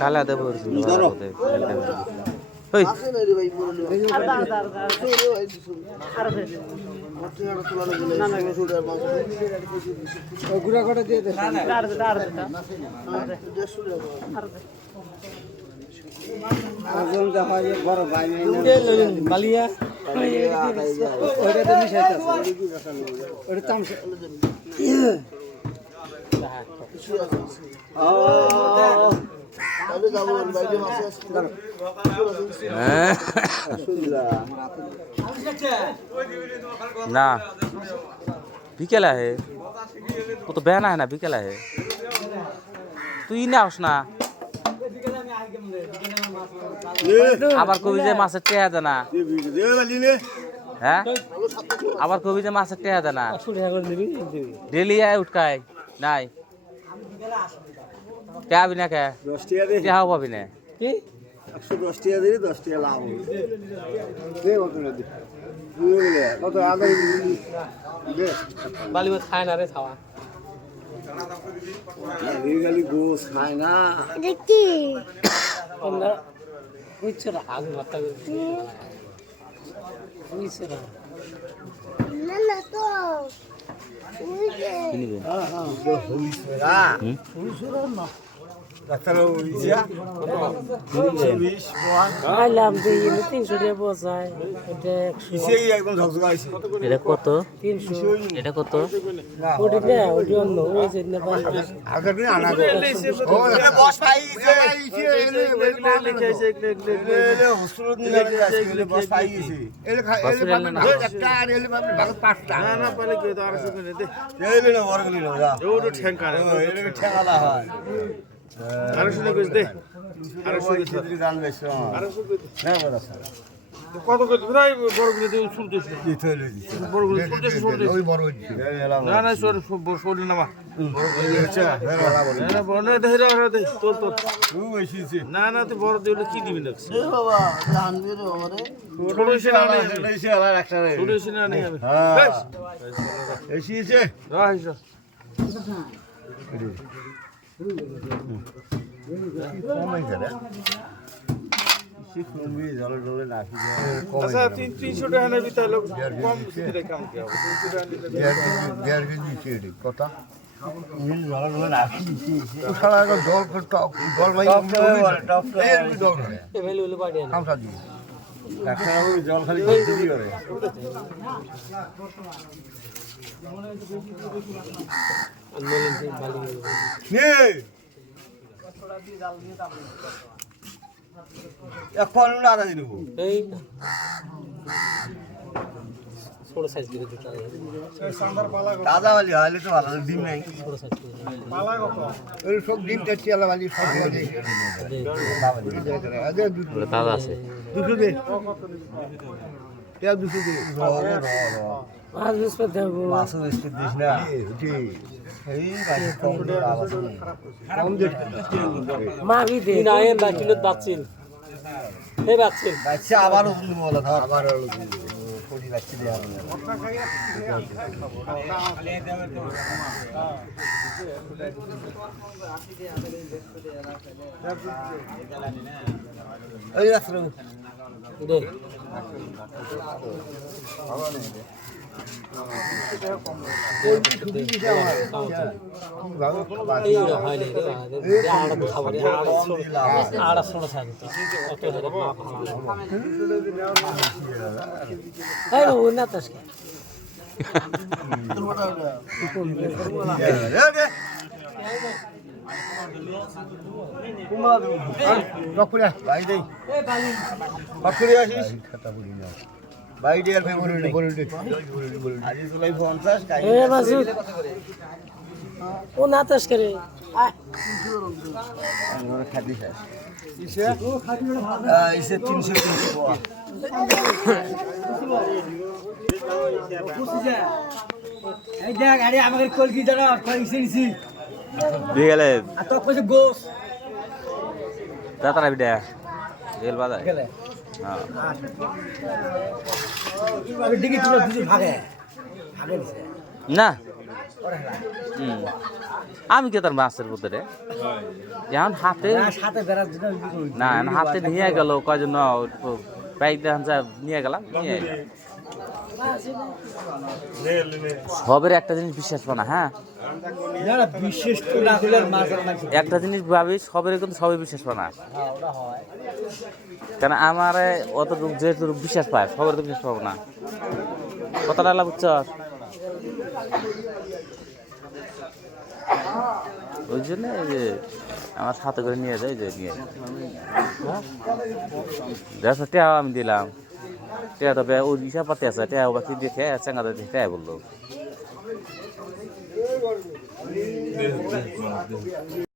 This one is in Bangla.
কালা দেব গুড়া করে দিয়ে দে আজন দেখা যায় বড় ভাই বালিয়া ওটা তো মিশাইতে আছে ওটা তামসা ना बिकेला है वो तो बहना है ना बिकेला है तू ही ना उसना আবার কবি যে মাছের টেহা দেনা হ্যাঁ আবার কবি যে মাছের টেহা দেনা ডেলি আয় উঠকায় নাই টেহা বি না কে টেহাও পাবি না কি 110 টাকা দিই 10 টাকা লাভ হবে দে কত আদা দে বালি মত খায় না রে খাওয়া গালি গোস খায় না দেখি আমরা বুঝছো না আগে মাথা বুঝছো না না না তো কিনবে হ্যাঁ হ্যাঁ হইছে না ডাক্তার হইছে আইলাম দিই 300 টাকা বসায় এটা 100 একদম ঝকঝকা আইছে এটা কত 300 এটা কত ওটি না ওটি অন্য ওই যে না আগে দিন আনা গো ওরে বস পাইছে এলে হসপিটাল নিয়ে যাচ্ছে এলে বস পাইছে এলে একটা আর এলে ভাগ পাঁচটা না না পালে কি তো আর শুনে দে এলে না ওর গলি না ওটো ঠ্যাঙ্কা এলে ঠ্যাঙ্গালা হয় আর শুনে কইছ দে আর শুনে দিদি গান বেশ আর শুনে না বড় কত কত ভাই বড় গুলো দিয়ে শুনতেছ কি থইলে দিছে বড় গুলো শুনতেছ ওই বড় হইছে না না সরি না মা আচ্ছা না বড় না দেই রা দেই তোর তোর তুই বেশিছে না না তুই বড় দিলে কি দিবি না এ বাবা জানবি রে বাবা রে ছোট ছিল না এসে আলা একটা রে ছোট ছিল না আমি হ্যাঁ এসেছে রাইস কমই করে শিখুমি জলে জলে নাকি আচ্ছা 300 টাকা নেবি তাহলে কম দিলে কাম কি হবে 300 টাকা নিলে দেড় কেজি চিড়ি কত নীল জলে জলে নাকি ও শালা জল টক জল ভাই টক এর জল করে এ ভ্যালু হলো বাড়ি আনা খামসা দি একটা ওই জল খালি দিদি করে আনলেন সেই বালি নে এখন না আদা দিনু এই ছোট সাইজ করে দিতে হবে দাদা वाली হলে তো ভালো ডিম নাই ছোট সাইজ করে ওই সব ডিম টাটি আলা वाली সব লাগে আদে দুধ দাদা আছে দুধ দে দুধ দে আজ বিশ পে দেবো মাসু এসে দিস না জি এই বাড়ি কম দে আওয়াজ কম দে মা ভি দে না এ বাকিলো বাচ্চিন এই বাচ্চিন বাচ্চা আবার উঠলি বলা ধর আবার কোটি বাচ্চা দে এই আসরু দে এই হয় না রে আড়া তো খাবার আড়া ছোট সাইজ অত হলে মা ভালো এই ও না তাসকে ভাই দেই আসিস ভাই ডে আর বলুন আজ জুলাই 50 কাই এ বাসু ও না তাস করে আমরা খাদি খাই ইসে 300 টাকা এই দেখ আরে আমাদের কলকি দাঁড়া কইছি নিছি দিয়ে গেলে আর তো কইছে গোস দাদা বিডা গেল বাজার গেলে হ্যাঁ ডিগি তুলে দুজন ভাগে ভাগে দিছে না আমি কে তার মাছের ভিতরে এখন হাতে সাথে বেড়ার জন্য না এখন হাতে নিয়ে গেল কয়জন বাইক দেখান নিয়ে গেলাম নিয়ে এলাম। সবের একটা জিনিস বিশ্বাস পানা হ্যাঁ বিশেষ তো না হলে মাছ একটা জিনিস ভাবি সবের কিন্তু সবাই বিশ্বাস পানা ওটা হয় কেন আমার অতটুকু যেহেতু বিশ্বাস পায় সবার তো বিশ্বাস পাবো না কতটা লাভ বুঝছ ওই জন্য এই যে আমার সাথে করে নিয়ে যায় যে নিয়ে দেড়শো টাকা আমি দিলাম টাকা তবে ওই হিসাব পাতি আছে টাকা বাকি দেখে চেঙ্গাতে দেখে বললো